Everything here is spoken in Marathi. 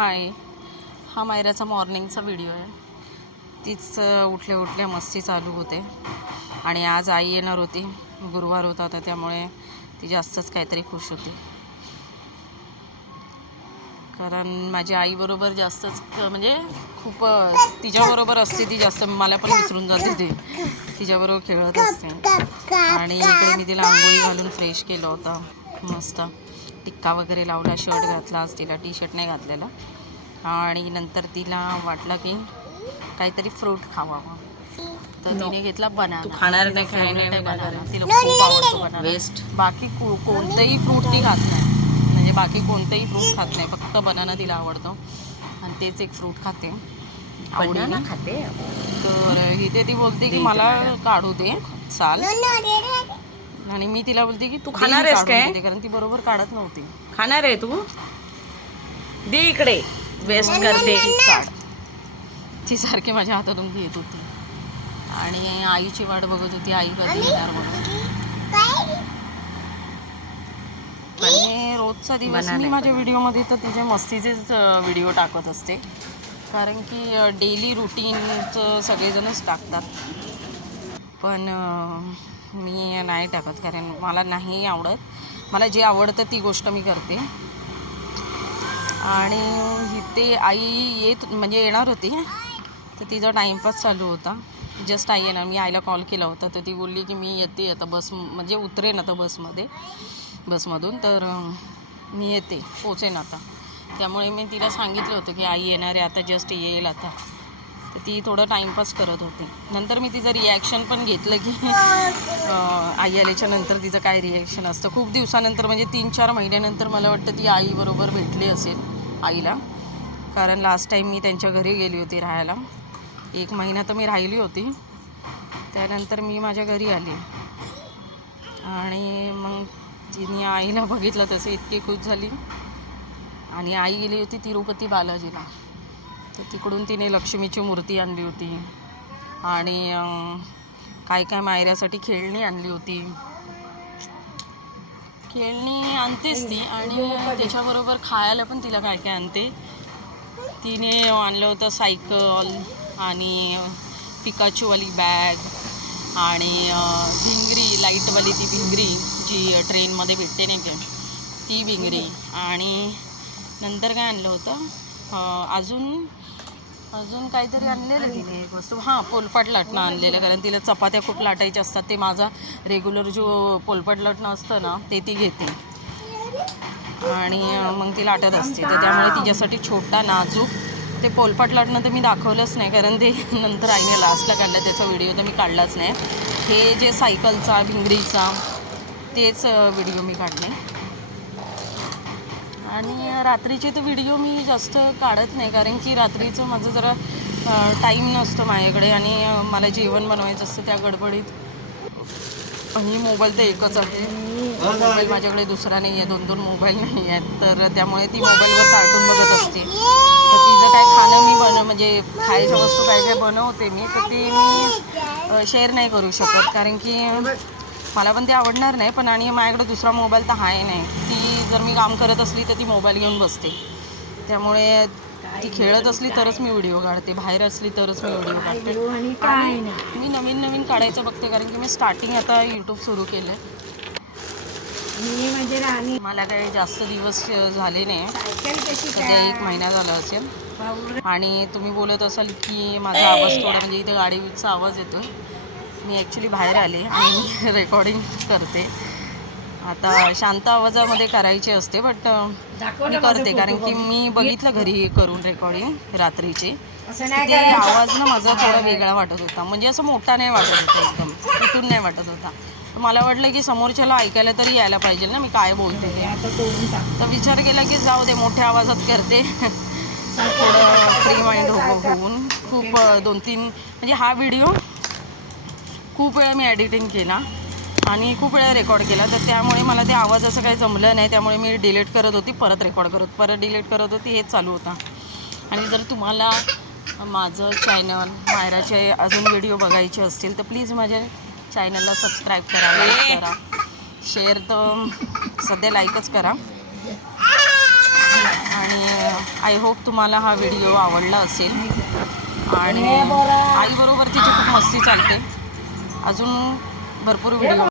हाय, हा मायराचा मॉर्निंगचा व्हिडिओ आहे. तीच उठल्या उठल्या मस्ती चालू होते आणि आज आई येणार होती, गुरुवार होता तर त्यामुळे ती जास्तच काहीतरी खुश होती. कारण माझी आईबरोबर जास्तच म्हणजे खूप तिच्याबरोबर असते ती जास्त, मला पण विसरून जाते ती, तिच्याबरोबर खेळत असते. आणि इकडे मी तिला आंघोळी घालून फ्रेश केलं होतं, मस्त टिक्का वगैरे लावला, शर्ट घातला, आज तिला टी शर्ट नाही घातलेला. आणि नंतर तिला वाटलं की काहीतरी फ्रूट खावावं तर तिने घेतला बनाना. खाणार नाही, बनाना तिला खूप आवडतो बनाना. वेस्ट. बाकी कोणतंही फ्रूट ती खात नाही, म्हणजे बाकी कोणतंही फ्रूट खात नाही, फक्त बनाना तिला आवडतो आणि तेच एक फ्रूट खाते आवडीने खाते. तर इथे ती बोलते की मला काढू दे साल, आणि मी तिला बोलते की तू खाणार आहेस काय? कारण ती बरोबर काढत नव्हती. खाणार आहे तू? दे इकडे, वेस्ट करते. ती सारखी माझ्या हातातून घेत होती आणि आईची वाट बघत होती, आई कधी येणार म्हणून. आणि रोजचा दिवस मी माझ्या व्हिडिओमध्ये तर तिचे मस्तीचेच व्हिडिओ टाकत असते, कारण की डेली रुटीनचं सगळेजणच टाकतात, पण मी नाही टाकत कारण मला नाही आवडत. मला जे आवडतं ती गोष्ट मी करते. आणि इथे आई म्हणजे येणार होती तर तिचा टाईमपास चालू होता. जस्ट आई येणार, मी आईला कॉल केला होता तर ती बोलली की मी येते आता, बस म्हणजे उतरेन आता बसमधून, तर मी येते, पोचेन आता. त्यामुळे मी तिला सांगितलं होतं की आई येणार आहे आता, जस्ट येईल आता. तर ती थोडं टाईमपास करत होती. नंतर मी तिचं रिॲक्शन पण घेतलं की आई आल्याच्या नंतर तिचं काय रिॲक्शन असतं. खूप दिवसानंतर म्हणजे 3-4 महिन्यानंतर मला वाटतं ती आईबरोबर भेटली असेल आईला, कारण लास्ट टाईम मी त्यांच्या घरी गेली होती राहायला. 1 महिना तर मी राहिली होती, त्यानंतर मी माझ्या घरी आली आणि मग तिने आईला बघितलं तसं इतकी खुश झाली. आणि आई गेली होती तिरुपती बालाजीला, तर तिकडून तिने लक्ष्मीची मूर्ती आणली होती आणि काय काय मायऱ्यासाठी खेळणी आणली होती. खेळणी आणतेच ती आणि त्याच्याबरोबर खायला पण तिला काय काय आणते. तिने आणलं होतं सायकल आणि पिकाचूवाली बॅग आणि भिंगरी, लाईटवाली ती भिंगरी जी ट्रेनमध्ये भेटते नाही का, ती भिंगरी. आणि नंतर काय आणलं होतं, अजून काहीतरी आणलेलं तिने एक वस्तू, पोलपाट लाटणं आणलेलं, कारण तिला चपात्या खूप लाटायच्या असतात. ते माझा रेग्युलर जो पोलपाट लाटणं असतं ना ते ती घेते आणि मग ती लाटत असते, तर त्यामुळे तिच्यासाठी छोटा नाजूक ते पोलपाट लाटणं तर मी दाखवलंच नाही, कारण ते नंतर आईने लास्टला काढलं, त्याचा व्हिडिओ तर मी काढलाच नाही. हे जे सायकलचा, भिंगरीचा, तेच व्हिडिओ मी काढले. आणि रात्रीचे तर व्हिडिओ मी जास्त काढत नाही, कारण की रात्रीचं माझं जरा टाईम नसतो माझ्याकडे आणि मला जेवण बनवायचं असतं त्या गडबडीत. आणि मोबाईल तर एकच आहे, मोबाईल माझ्याकडे दुसरा नाही आहे, 2 मोबाईल नाही आहेत, तर त्यामुळे ती मोबाईलवर कार्टून बघत असते. तर तिचं काय खाणं मी म्हणजे खायच्या वस्तू काय काय बनवते मी, तर ते मी शेअर नाही करू शकत, कारण की मला पण ते आवडणार नाही. पण आणि माझ्याकडे दुसरा मोबाईल तर आहे नाही. ती जर मी काम करत असली तर ती मोबाईल घेऊन बसते, त्यामुळे ती खेळत असली तरच मी व्हिडिओ काढते, बाहेर असली तरच मी व्हिडिओ काढते. आणि मी नवीन काढायचं बघते, कारण की मी स्टार्टिंग आता यूट्यूब सुरू केलं आहे. मला काही जास्त दिवस झाले नाही, सध्या 1 महिना झाला असेल. आणि तुम्ही बोलत असाल की माझा आवाज थोडा, म्हणजे इथे गाडीचा आवाज येतो. मी ॲक्च्युली बाहेर आले आणि रेकॉर्डिंग करते. आता शांत आवाजामध्ये करायची असते, बट मी करते, कारण की मी बघितलं घरी करून रेकॉर्डिंग रात्रीचे. ते आवाज ना माझा थोडा वेगळा वाटत होता, म्हणजे असं मोठा नाही वाटत होता, एकदम कुठून नाही वाटत होता. तर मला वाटलं की समोरच्याला ऐकायला तरी यायला पाहिजे ना मी काय बोलते ते. तर विचार केला की जाऊ दे, मोठ्या आवाजात करते, थोडं फ्री माइंड होऊन. खूप 2-3 म्हणजे हा व्हिडिओ खूप वेळा मी एडिटिंग केला आणि खूप वेळा रेकॉर्ड केला, तर त्यामुळे मला ते आवाज असं काही जमलं नाही. त्यामुळे मी डिलीट करत होती, परत रेकॉर्ड परत डिलीट करत होती, हेच चालू होता. आणि जर तुम्हाला माझं चॅनल मायराचे अजून व्हिडिओ बघायचे असतील तर प्लीज माझ्या चॅनलला सबस्क्राईब करा, लाईक करा, शेअर तर सध्या लाईकच करा. आणि आय होप तुम्हाला हा व्हिडिओ आवडला असेल आणि आईबरोबर तिची खूप मस्ती चालते. अजून भरपूर व्हिडिओ